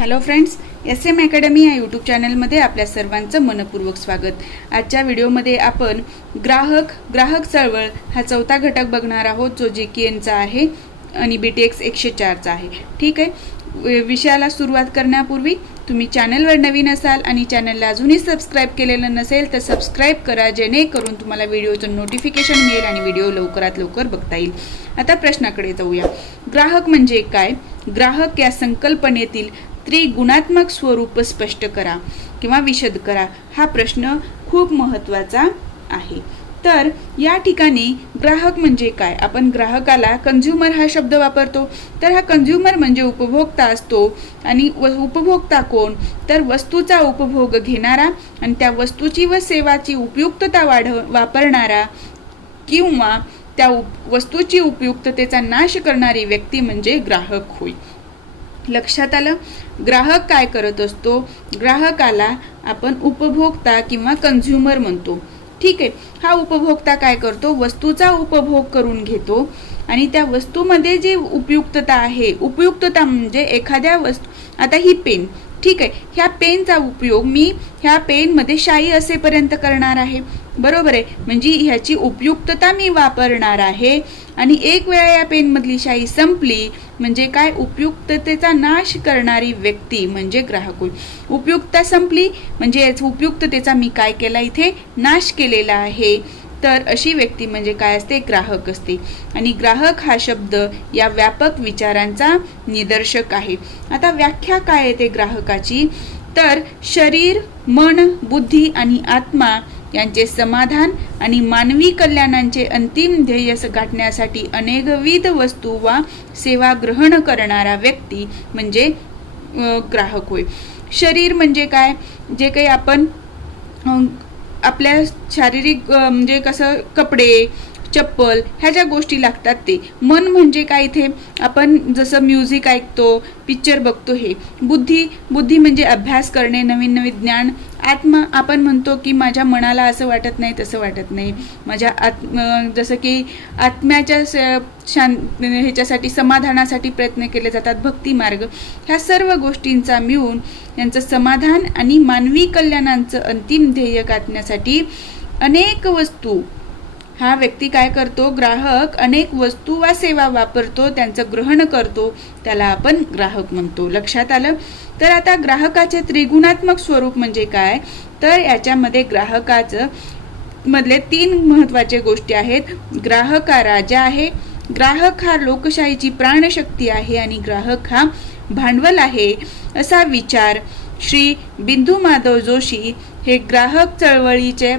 Hello friends, SM academy या YouTube चॅनलमध्ये आपल्या सर्वांचं मनपूर्वक स्वागत। आजच्या व्हिडिओमध्ये आपण ग्राहक चळवळ हा चौथा घटक बघणार आहोत, जो GKNचा आहे आणि BTX 104चा आहे। ठीक आहे, विषयाला सुरुवात करण्यापूर्वी तुम्ही चॅनलवर नवीन असाल आणि चॅनलला अजूनही सबस्क्राइब केलेलं नसेल तर सबस्क्राइब करा, जेणेकरून तुम्हाला व्हिडिओचं नोटिफिकेशन मिळेल आणि व्हिडिओ लवकरात लवकर बघता येईल। आता प्रश्नाकडे जाऊया। ग्राहक म्हणजे काय? ग्राहक या संकल्पनेतील त्रिगुणात्मक स्वरूप स्पष्ट करा किंवा विशद करा। हा प्रश्न खूप महत्त्वाचा आहे। तर या ठिकाणी ग्राहक म्हणजे काय? आपण ग्राहकाला कंझ्युमर हा शब्द वापरतो। तर हा कंझ्युमर म्हणजे उपभोक्ता असतो। आणि उपभोक्ता कोण? तर वस्तूचा उपभोग घेणारा आणि त्या वस्तूची व सेवाची उपयुक्तता वापरणारा किंवा त्या वस्तूची उपयुक्ततेचा नाश करणारी व्यक्ती म्हणजे ग्राहक होय। लक्षात आलं? ग्राहक काय करत असतो? ग्राहकाला आपण उपभोक्ता किंवा कंझ्युमर म्हणतो। ठीक आहे, हा उपभोक्ता काय करतो? वस्तूचा उपभोग करून घेतो आणि त्या वस्तूमध्ये जे उपयुक्तता आहे, उपयुक्तता म्हणजे एखाद्या वस्तू, आता ही पेन, ठीक आहे, ह्या पेनचा उपयोग मी ह्या पेनमध्ये शाई असेपर्यंत करणार आहे, बरोबर आहे? म्हणजे ह्याची उपयुक्तता मी वापरणार आहे आणि एक वेळा या पेनमधली शाई संपली म्हणजे काय? उपयुक्ततेचा नाश करणारी व्यक्ती म्हणजे ग्राहक होय। उपयुक्तता संपली म्हणजे उपयुक्ततेचा मी काय केला? इथे नाश केलेला आहे। तर अशी व्यक्ती म्हणजे काय असते? ग्राहक असते। आणि ग्राहक हा शब्द या व्यापक विचारांचा निदर्शक आहे। आता व्याख्या काय येते ग्राहकाची? तर शरीर, मन, बुद्धी आणि आत्मा यांचे समाधान आणि मानवी कल्याणाचे अंतिम ध्येय गाठण्यासाठी अनेकविध वस्तू वा सेवा ग्रहण करणारा व्यक्ती म्हणजे ग्राहक होय। शरीर म्हणजे काय? जे काही आपण आपल्या शारीरिक म्हणजे कसं कपडे, चप्पल ह्या ज्या गोष्टी लागतात ते। मन म्हणजे काय? इथे आपण जसं म्युझिक ऐकतो, पिक्चर बघतो हे। बुद्धी म्हणजे अभ्यास करणे, नवीन नवीन ज्ञान। आत्मा आपण म्हणतो की माझ्या मनाला असं वाटत नाही, तसं वाटत नाही, माझ्या जसं की आत्म्याच्या ह्याच्यासाठी समाधानासाठी प्रयत्न केले जातात, भक्ती मार्ग। ह्या सर्व गोष्टींचा मिळून यांचं समाधान आणि मानवी कल्याणाचं अंतिम ध्येय गाठण्यासाठी अनेक वस्तू, हा व्यक्ती काय करतो? ग्राहक अनेक वस्तू वा सेवा वापरतो, त्यांचं ग्रहण करतो, त्याला आपण ग्राहक म्हणतो। लक्षात आलं? तर आता ग्राहकाचे त्रिगुणात्मक स्वरूप म्हणजे काय? तर याच्यामध्ये ग्राहकाचं मधले 3 महत्त्वाचे गोष्टी आहेत। ग्राहक हा राजा आहे, ग्राहक हा लोकशाहीची प्राणशक्ती आहे आणि ग्राहक हा भांडवल आहे, असा विचार श्री बिंदू माधव जोशी हे ग्राहक चळवळीचे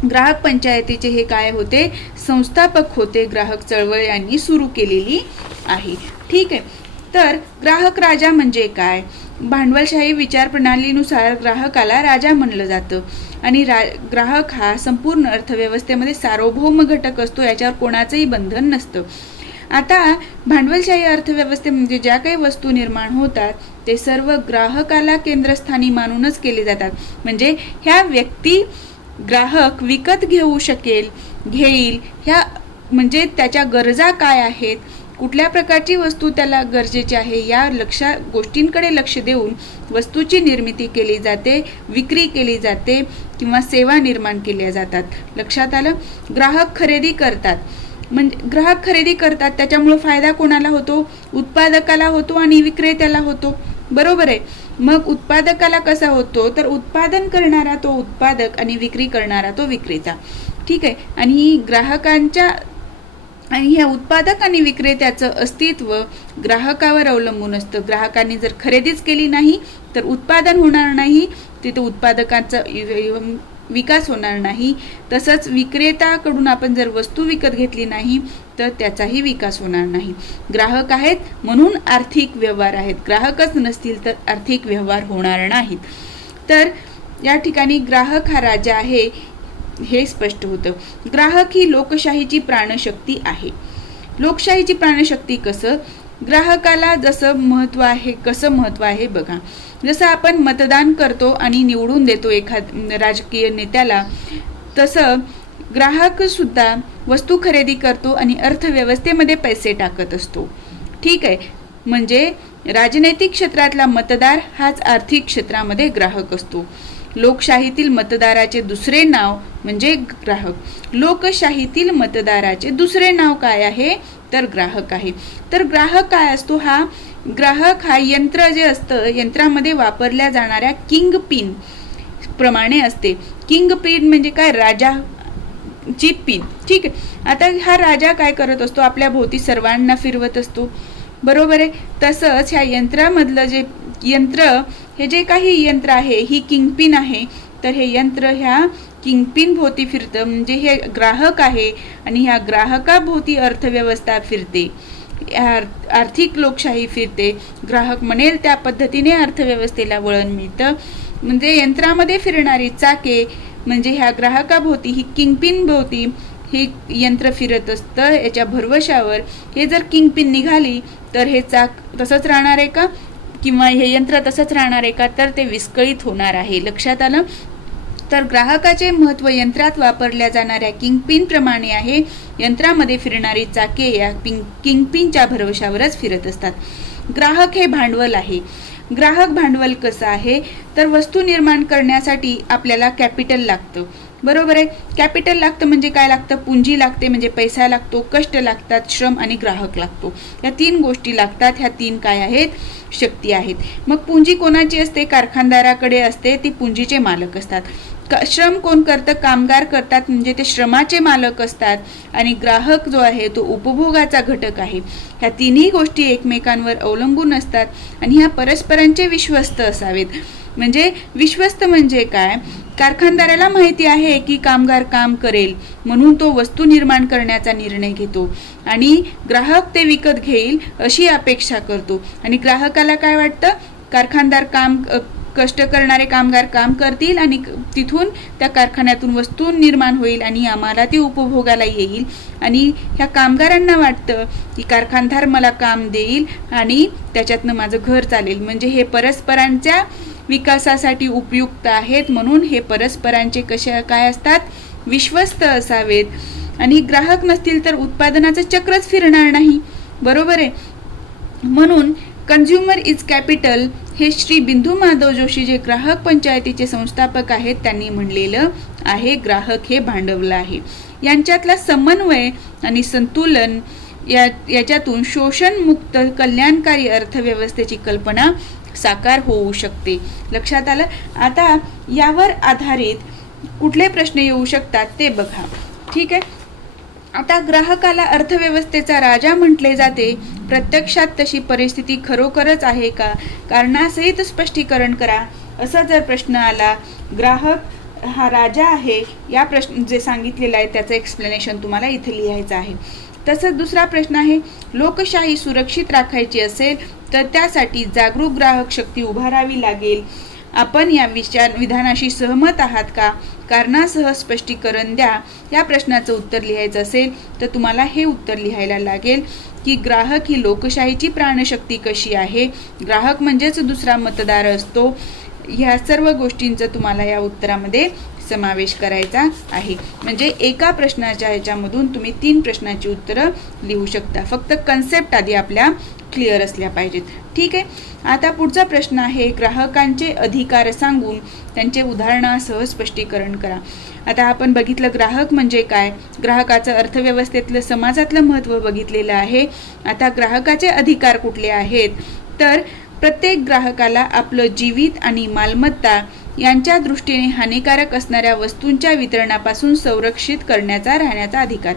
ग्राहक पंचायतीचे हे काय होते? संस्थापक होते। ग्राहक चळवळ यांनी सुरू केलेली आहे। ठीक आहे, तर ग्राहक राजा म्हणजे काय? भांडवलशाही विचार प्रणालीनुसार ग्राहकाला राजा म्हणलं जातं आणि ग्राहक हा संपूर्ण अर्थव्यवस्थेमध्ये सार्वभौम घटक असतो, याच्यावर कोणाचंही बंधन नसतं। आता भांडवलशाही अर्थव्यवस्थे म्हणजे ज्या काही वस्तू निर्माण होतात ते सर्व ग्राहकाला केंद्रस्थानी मानूनच केले जातात। म्हणजे ह्या व्यक्ती ग्राहक विकत घेऊ घेईल ह्या म्हणजे त्याच्या गरजा काय आहेत, कुठल्या प्रकारची वस्तू त्याला गरजेची आहे, या गोष्टींकडे लक्ष देऊन वस्तूची निर्मिती केली जाते, विक्री केली जाते किंवा सेवा निर्माण केल्या जातात। लक्षात आलं? ग्राहक खरेदी करतात त्याच्यामुळे फायदा कोणाला होतो? उत्पादकाला होतो आणि विक्रेत्याला होतो, बरोबर आहे? मग उत्पादकाला कसा होतो? तर उत्पादन करणारा तो उत्पादक आणि विक्री करणारा तो विक्रेता। ठीक आहे, आणि ग्राहकांच्या आणि ह्या उत्पादक आणि विक्रेत्याचं अस्तित्व ग्राहकावर अवलंबून असतं। ग्राहकांनी जर खरेदीच केली नाही तर उत्पादन होणार नाही, तिथे उत्पादकांचा विकास होणार नाही। तसंच विक्रेत्याकडून आपण जर वस्तू विकत घेतली नाही तर त्याचाही विकास होणार नाही। ग्राहक आहेत म्हणून आर्थिक व्यवहार आहेत, ग्राहकच नसतील तर आर्थिक व्यवहार होणार नाहीत। तर या ठिकाणी ग्राहक हा राजा आहे हे स्पष्ट होतं। ग्राहक ही लोकशाहीची प्राणशक्ती आहे। लोकशाहीची प्राणशक्ती कसं? ग्राहकाला जसं महत्त्व आहे बघा। जसं आपण मतदान करतो आणि निवडून देतो राजकीय नेत्याला, तसं ग्राहक सुद्धा वस्तू खरेदी करतो आणि अर्थव्यवस्थेमध्ये पैसे टाकत असतो। ठीक आहे, म्हणजे राजनैतिक क्षेत्रातला मतदार हाच आर्थिक क्षेत्रामध्ये ग्राहक असतो. लोकशाहीतील मतदाराचे दुसरे नाव म्हणजे ग्राहक. लोकशाहीतील मतदाराचे दुसरे नाव काय आहे तर ग्राहक आहे. तर ग्राहक काय असतो? ग्राहक हा यंत्र जे असतं, यंत्रामध्ये वापरल्या जाणाऱ्या किंग पिन प्रमाणे असते. किंग पिन म्हणजे काय? राजाची पिन. ठीक आहे. आता हा राजा काय करत असतो? आपल्या भोवती सर्वांना फिरवत असतो, बरोबर आहे. तसंच ह्या यंत्रामधलं जे यंत्र, हे जे काही यंत्र आहे, ही किंगपिन आहे. तर हे यंत्र ह्या किंगपिन भोवती फिरतं, म्हणजे हे ग्राहक आहे आणि ह्या ग्राहकाभोवती अर्थव्यवस्था फिरते, आर्थिक लोकशाही फिरते. ग्राहक म्हणेल त्या पद्धतीने अर्थव्यवस्थेला वळण मिळतं. म्हणजे यंत्रामध्ये फिरणारी चाके म्हणजे ह्या ग्राहकाभोवती, ही किंगपिन भोवती हे यंत्र फिरत असतं. याच्या भरवशावर हे जर किंगपिन निघाली तर हे चाक तसंच राहणार आहे का, किंवा हे यंत्र तसंच राहणार आहे का? तर ते विस्कळीत होणार आहे. लक्षात आलं? तर ग्राहकाचे महत्त्व यंत्रात वापरल्या जाणाऱ्या किंगपिन प्रमाणे आहे. यंत्रामध्ये फिरणारी चाके या किंगपिनच्या भरवशावरच फिरत असतात. ग्राहक हे भांडवल आहे. ग्राहक भांडवल कसं आहे तर वस्तू निर्माण करण्यासाठी आपल्याला कॅपिटल लागतं, बरोबर आहे. कॅपिटल लागतं म्हणजे काय लागतं? पुंजी लागते, म्हणजे पैसा लागतो, कष्ट लागतात, श्रम आणि ग्राहक लागतो. या 3 गोष्टी लागतात. ह्या 3 काय आहेत? शक्ती आहेत. मग पुंजी कोणाची असते? कारखानदाराकडे असते. ती पुंजीचे मालक असतात. श्रम कोण करतं? कामगार करतात, म्हणजे ते श्रमाचे मालक असतात. आणि ग्राहक जो आहे तो उपभोगाचा घटक आहे. ह्या 3ही गोष्टी एकमेकांवर अवलंबून असतात आणि ह्या परस्परांचे विश्वस्त असावेत. म्हणजे विश्वस्त म्हणजे काय? कारखानदाराला माहिती आहे की कामगार काम करेल, म्हणून तो वस्तू निर्माण करण्याचा निर्णय घेतो आणि ग्राहक ते विकत घेईल अशी अपेक्षा करतो. आणि ग्राहकाला काय वाटतं? कारखानदार कष्ट करणारे कामगार काम करतील आणि तिथून त्या कारखान्यातून वस्तू निर्माण होईल आणि आम्हाला ती उपभोगाला येईल. आणि ह्या कामगारांना वाटतं की कारखानदार मला काम देईल आणि त्याच्यातनं माझं घर चालेल. म्हणजे हे परस्परांच्या विकासासाठी उपयुक्त आहेत, म्हणून हे परस्परांचे काय असतात? विश्वस्त असावेत. आणि ग्राहक नसतील तर उत्पादनाचं चक्रच फिरणार नाही, बरोबर आहे. म्हणून कन्झ्युमर इज कॅपिटल हे श्री बिंदू माधव जोशी जे ग्राहक पंचायतीचे संस्थापक आहेत त्यांनी म्हणलेलं आहे. ग्राहक हे भांडवल आहे. यांच्यातला समन्वय आणि संतुलन याच्यातून शोषणमुक्त कल्याणकारी अर्थव्यवस्थेची कल्पना साकार होऊ शकते. लक्षात आलं? आता यावर आधारित कुठले प्रश्न येऊ शकतात ते बघा. ठीक आहे. आता ग्राहकाला अर्थव्यवस्थेचा राजा म्हटले जाते. प्रत्यक्षात तशी परिस्थिती खरोखरच आहे का? कारणासहित स्पष्टीकरण करा. असा जर प्रश्न आला, ग्राहक हा राजा आहे, या प्रश्न जे सांगितलेलं आहे त्याचं एक्सप्लेनेशन तुम्हाला इथे लिहायचं आहे. तसंच दुसरा प्रश्न आहे, लोकशाही सुरक्षित राखायची असेल तर त्यासाठी जागरूक ग्राहक शक्ती उभारावी लागेल. आपण या विधानाशी सहमत आहात का? कारणासह स्पष्टीकरण द्या. या प्रश्नाचं उत्तर लिहायचं असेल तर तुम्हाला हे उत्तर लिहायला लागेल की ग्राहक ही लोकशाहीची प्राणशक्ती कशी आहे. ग्राहक म्हणजेच दुसरा मतदार असतो. ह्या सर्व गोष्टींचं तुम्हाला या उत्तरामध्ये समावेश करायचा आहे. म्हणजे एका प्रश्नाच्या ह्याच्यामधून तुम्ही 3 प्रश्नाची उत्तरं लिहू शकता. फक्त कन्सेप्ट आधी आपल्या क्लिअर असल्या पाहिजेत. ठीक आहे. आता पुढचा प्रश्न आहे, ग्राहकांचे अधिकार सांगून त्यांचे उदाहरणासह स्पष्टीकरण करा. आता आपण बघितलं ग्राहक म्हणजे काय, ग्राहकाचं अर्थव्यवस्थेतलं समाजातलं महत्त्व बघितलेलं आहे. आता ग्राहकाचे अधिकार कुठले आहेत तर प्रत्येक ग्राहकाला आपलं जीवित आणि मालमत्ता यांच्या दृष्टीने हानिकारक असणाऱ्या वस्तूंच्या वितरणापासून संरक्षित राहण्याचा अधिकार.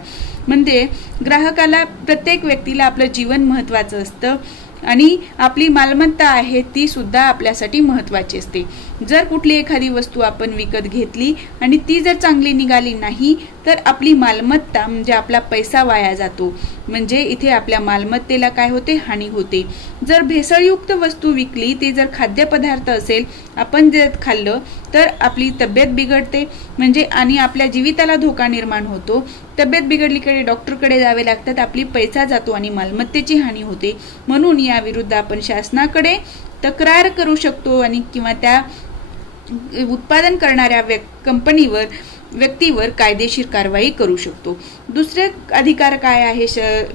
म्हणजे ग्राहकाला, प्रत्येक व्यक्तीला आपलं जीवन महत्त्वाचं असतं आणि आपली मालमत्ता आहे ती सुद्धा आपल्यासाठी महत्त्वाची असते. जर कुठली एखादी वस्तू आपण विकत घेतली आणि ती जर चांगली निघाली नाही तर आपली मालमत्ता म्हणजे आपला पैसा वाया जातो. म्हणजे इथे आपल्या मालमत्तेला काय होते? हानी होते. जर भेसळयुक्त वस्तू विकली, ती जर खाद्यपदार्थ असेल, आपण जर खाल्लं तर आपली तब्येत बिघडते, म्हणजे आणि आपल्या जीविताला धोका निर्माण होतो. तब्येत बिघडलीकडे डॉक्टरकडे जावे लागतात, आपली पैसा जातो आणि मालमत्तेची हानी होते. म्हणून या विरुद्ध आपण शासनाकडे तक्रार करू शकतो आणि किंवा त्या उत्पादन करणाऱ्या व्यक्तीवर कायदेशीर कारवाई करू शकतो. दुसरे अधिकार काय आहे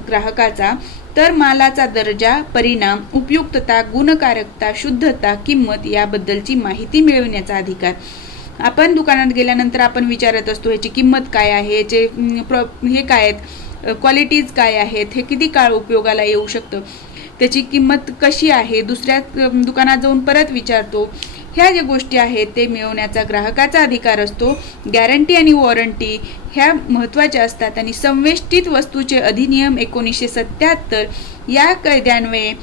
ग्राहकाचा तर मालाचा दर्जा, परिणाम, उपयुक्तता, गुणकारकता, शुद्धता, किंमत याबद्दलची माहिती मिळवण्याचा अधिकार. आपण दुकानात गेल्यानंतर आपण विचारत असतो ह्याची किंमत काय आहे, याचे हे काय आहेत, क्वालिटीज काय आहेत, हे किती काळ उपयोगाला येऊ शकतं, त्याची किंमत कशी आहे, दुसऱ्या दुकानात जाऊन परत विचारतो. ह्या ज्या गोष्टी आहेत ते मिळवण्याचा ग्राहकाचा अधिकार असतो. गॅरंटी आणि वॉरंटी ह्या महत्त्वाच्या असतात. आणि संवेष्टित वस्तूचे अधिनियम 1977 या कायद्यान्वये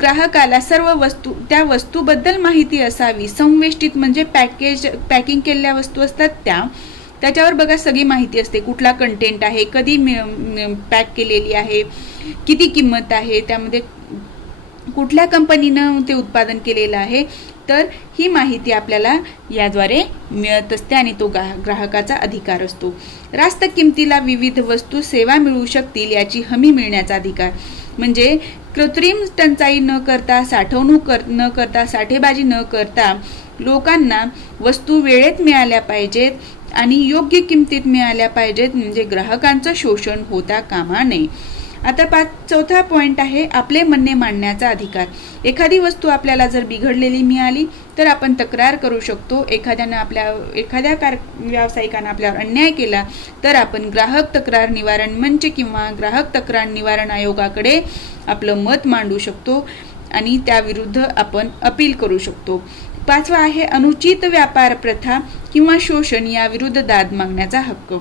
ग्राहकाला सर्व त्या वस्तूबद्दल माहिती असावी. संवेष्टित म्हणजे पॅकिंग केलेल्या वस्तू असतात त्याच्यावर बघा सगळी माहिती असते. कुठला कंटेंट आहे, कधी पॅक केलेली आहे, किती किंमत आहे, त्यामध्ये कुठल्या कंपनीनं ते उत्पादन केलेलं आहे. तर ही माहिती आपल्याला याद्वारे मिळत असते आणि तो ग्राहकाचा अधिकार असतो. रास्त किमतीला विविध वस्तू सेवा मिळू शकतील याची हमी मिळण्याचा अधिकार. म्हणजे कृत्रिम टंचाई न करता, साठवणूक न करता, साठेबाजी न करता लोकांना वस्तू वेळेत मिळाल्या पाहिजेत आणि योग्य किमतीत मिळाल्या पाहिजेत. म्हणजे ग्राहकांचं शोषण होता कामा नये. आता चौथा पॉइंट आहे आपले म्हणणे मांडण्याचा अधिकार. एखादी वस्तू आपल्याला जर बिघडलेली मिळाली तर आपण तक्रार करू शकतो. एखाद्या व्यावसायिकानं आपल्यावर अन्याय केला तर आपण ग्राहक तक्रार निवारण मंच किंवा ग्राहक तक्रार निवारण आयोगाकडे आपलं मत मांडू शकतो आणि त्याविरुद्ध आपण अपील करू शकतो. पाचवा आहे अनुचित व्यापार प्रथा किंवा शोषण याविरुद्ध दाद मागण्याचा हक्क.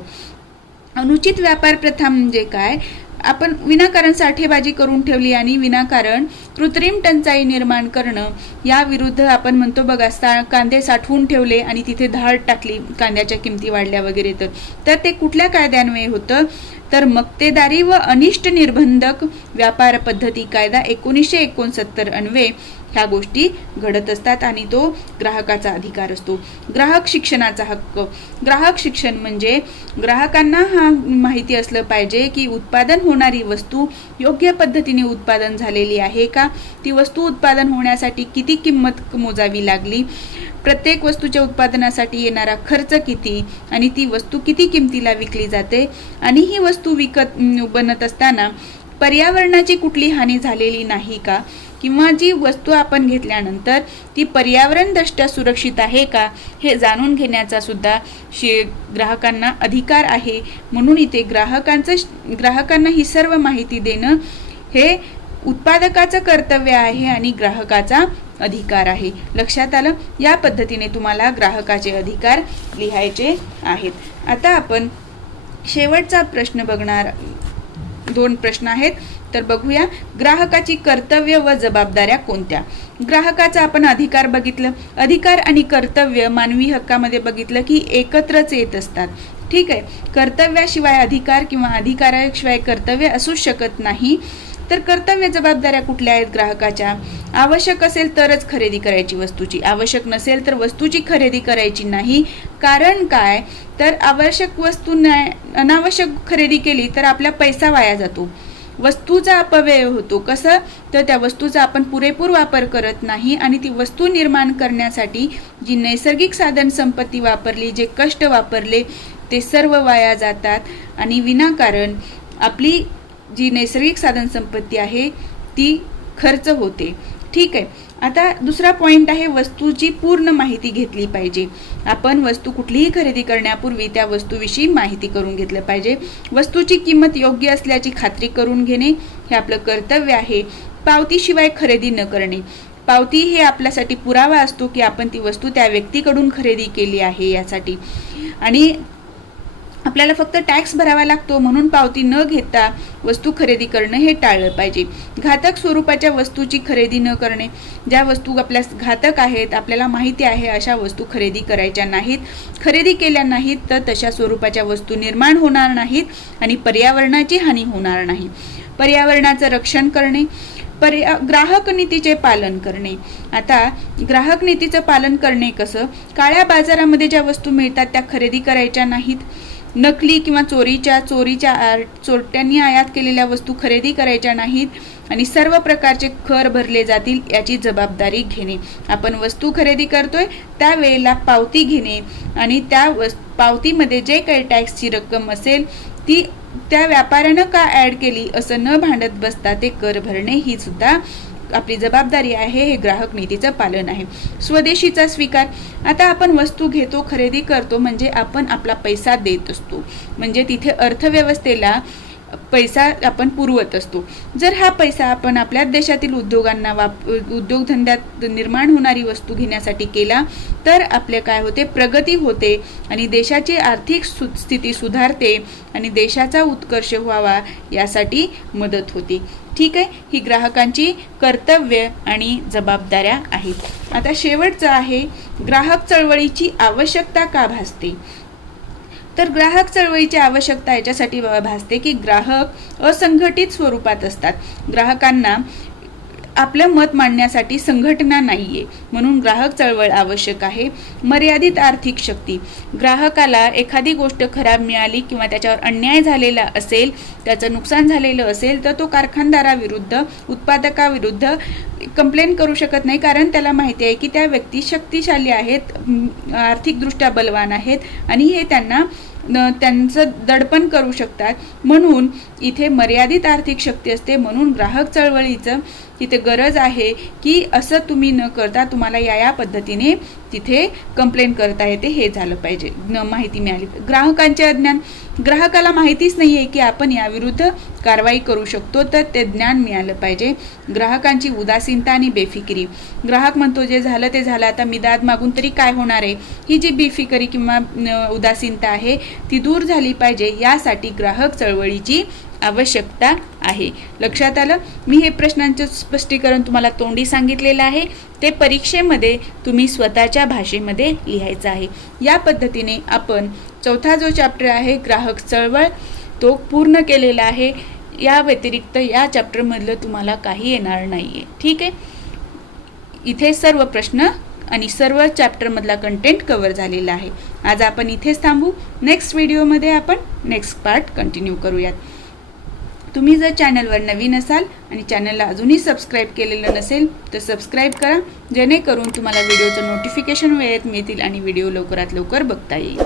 अनुचित व्यापार प्रथा म्हणजे काय? आपण विनाकारण साठेबाजी करून ठेवली आणि विनाकारण कृत्रिम टंचाई निर्माण करणं या विरुद्ध आपण म्हणतो बघा, कांदे साठवून ठेवले आणि तिथे धाड टाकली, कांद्याच्या किमती वाढल्या वगैरे, तर ते कुठल्या कायद्यान्वये होतं? तर मक्तेदारी व अनिष्ट निर्बंधक व्यापार पद्धती कायदा 1969 अन्वये ह्या गोष्टी घडत असतात आणि तो ग्राहकाचा अधिकार असतो. ग्राहक शिक्षणाचा हक्क. ग्राहक शिक्षण म्हणजे ग्राहकांना हा माहिती असलं पाहिजे की उत्पादन होणारी वस्तू योग्य पद्धतीने उत्पादन झालेली आहे का, ती वस्तू उत्पादन होण्यासाठी किती किंमत मोजावी लागली, प्रत्येक वस्तूच्या उत्पादनासाठी येणारा खर्च किती आणि ती वस्तू किती किमतीला विकली जाते, आणि ही वस्तू बनत असताना पर्यावरणाची कुठली हानी झालेली नाही का, किंवा जी वस्तू आपण घेतल्यानंतर ती पर्यावरणदृष्ट्या सुरक्षित आहे का, हे जाणून घेण्याचा सुद्धा ग्राहकांना अधिकार आहे. म्हणून इथे ग्राहकांना ही सर्व माहिती देणं हे उत्पादकाचं कर्तव्य आहे आणि ग्राहकाचा अधिकार आहे. लक्षात आलं? या पद्धतीने तुम्हाला ग्राहकाचे अधिकार लिहायचे आहेत. आता आपण शेवटचा प्रश्न बघणार. 2 प्रश्न आहेत, तर बघूया. ग्राहकाची कर्तव्य व जबाबदाऱ्या कोणत्या? ग्राहकाचा आपण अधिकार बघितलं. अधिकार आणि कर्तव्य मानवी हक्कामध्ये बघितलं की एकत्रच येत असतात. ठीक आहे. कर्तव्याशिवाय अधिकार किंवा अधिकाराशिवाय कर्तव्य असूच शकत नाही. तर कर्तव्य जबाबदाऱ्या कुठल्या आहेत ग्राहकाच्या? आवश्यक असेल तरच खरेदी करायची वस्तूची, आवश्यक नसेल तर वस्तूची खरेदी करायची नाही. कारण काय? तर आवश्यक वस्तू अनावश्यक खरेदी केली तर आपला पैसा वाया जातो, वस्तूचा अपव्यय होतो. कसं? तर त्या वस्तूचा आपण पुरेपूर वापर करत नाही आणि ती वस्तू निर्माण करण्यासाठी जी नैसर्गिक साधन संपत्ती वापरली, जे कष्ट वापरले, ते सर्व वाया जातात आणि विनाकारण आपली जी नैसर्गिक साधन संपत्ती आहे ती खर्च होते. ठीक आहे. आता दुसरा पॉइंट आहे वस्तूची पूर्ण माहिती घेतली पाहिजे. आपण वस्तू कुठलीही खरेदी करण्यापूर्वी त्या वस्तूविषयी माहिती करून घेतलं पाहिजे. वस्तूची किंमत योग्य असल्याची खात्री करून घेणे हे आपलं कर्तव्य आहे. पावतीशिवाय खरेदी न करणे. पावती हे आपल्यासाठी पुरावा असतो की आपण ती वस्तू त्या व्यक्तीकडून खरेदी केली आहे यासाठी. आणि आपल्याला फक्त टॅक्स भरावा लागतो म्हणून पावती न घेता वस्तू खरेदी करणं हे टाळलं पाहिजे. घातक स्वरूपाच्या वस्तूची खरेदी न करणे. ज्या वस्तू आपल्या घातक आहेत, आपल्याला माहिती आहे अशा वस्तू खरेदी करायच्या नाहीत. खरेदी केल्या नाहीत तर तशा स्वरूपाच्या वस्तू निर्माण होणार नाहीत आणि पर्यावरणाची हानी होणार नाही. पर्यावरणाचं रक्षण करणे. ग्राहक नीतीचे पालन करणे. आता ग्राहक नीतीचं पालन करणे कसं? काळ्या बाजारामध्ये ज्या वस्तू मिळतात त्या खरेदी करायच्या नाहीत. नकली किंवा चोरट्यांनी आयात केलेल्या वस्तू खरेदी करायच्या नाहीत आणि सर्व प्रकारचे कर भरले जातील याची जबाबदारी घेणे. आपण वस्तू खरेदी करतोय त्यावेळेला पावती घेणे आणि त्या पावतीमध्ये जे काही टॅक्सची रक्कम असेल ती त्या व्यापाऱ्यानं का ॲड केली असं न भांडत बसता ते कर भरणे ही सुद्धा आपली जबाबदारी आहे. हे ग्राहक नीतीचं पालन आहे. स्वदेशीचा स्वीकार. आता आपण वस्तू घेतो, खरेदी करतो म्हणजे आपण आपला पैसा देत असतो, म्हणजे तिथे अर्थव्यवस्थेला पैसा आपण पुरवत असतो. जर हा पैसा आपण आपल्याच देशातील उद्योगांना उद्योगधंद्यात निर्माण होणारी वस्तू घेण्यासाठी केला तर आपले काय होते, प्रगती होते आणि देशाची आर्थिक स्थिती सुधारते आणि देशाचा उत्कर्ष व्हावा यासाठी मदत होते. ठीक आहे, ही ग्राहकांची कर्तव्य आणि जबाबदाऱ्या आहेत. आता शेवटचं आहे, ग्राहक चळवळीची आवश्यकता का भासते. तर ग्राहक चळवळीची आवश्यकता याच्यासाठी भासते की ग्राहक असंघटित स्वरूपात असतात. ग्राहकांना आपलं मत मांडण्यासाठी संघटना नाहीये, म्हणून ग्राहक चळवळ आवश्यक आहे. मर्यादित आर्थिक शक्ती. ग्राहकाला एखादी गोष्ट खराब मिळाली किंवा त्याच्यावर अन्याय झालेला असेल, त्याचं नुकसान झालेलं असेल तर तो कारखानदाराविरुद्ध, उत्पादकाविरुद्ध कंप्लेंट करू शकत नाही, कारण त्याला माहिती आहे की त्या व्यक्ती शक्तिशाली आहेत, आर्थिकदृष्ट्या बलवान आहेत आणि हे त्यांचं दडपण करू शकतात. म्हणून इथे मर्यादित आर्थिक शक्ती असते. म्हणून ग्राहक चळवळीचं तिथे गरज आहे की असं तुम्ही न करता तुम्हाला या पद्धतीने तिथे कंप्लेंट करता येते, हे झालं पाहिजे, माहिती मिळाली. ग्राहकांचे अज्ञान. ग्राहकाला माहितीच नाही आहे की आपण याविरुद्ध कारवाई करू शकतो, तर ते ज्ञान मिळालं पाहिजे. ग्राहकांची उदासीनता आणि बेफिकिरी. ग्राहक म्हणतो जे झालं ते झालं, आता मी दाद मागून तरी काय होणार आहे. ही जी बेफिकिरी किंवा उदासीनता आहे ती दूर झाली पाहिजे, यासाठी ग्राहक चळवळीची आवश्यकता आहे. लक्षात आलं. मी हे प्रश्नांचं स्पष्टीकरण तुम्हाला तोंडी सांगितलेलं आहे, ते परीक्षेमध्ये तुम्ही स्वतःच्या भाषेमध्ये लिहायचं आहे. या पद्धतीने आपण चौथा जो चॅप्टर आहे ग्राहक चळवळ तो पूर्ण केलेला आहे. या व्यतिरिक्त या चॅप्टरमधलं तुम्हाला काही येणार नाहीये. ठीक आहे, इथे सर्व प्रश्न आणि सर्व चॅप्टरमधला कंटेंट कव्हर झालेला आहे. आज आपण इथेच थांबू. नेक्स्ट व्हिडिओमध्ये आपण नेक्स्ट पार्ट कंटिन्यू करूयात. तुम्ही जर चॅनलवर नवीन असाल आणि चॅनलला अजूनही सबस्क्राईब केलेलं नसेल तर सबस्क्राईब करा, जेणेकरून तुम्हाला व्हिडिओचं नोटिफिकेशन वेळेत मिळतील आणि व्हिडिओ लवकरात लवकर बघता येईल.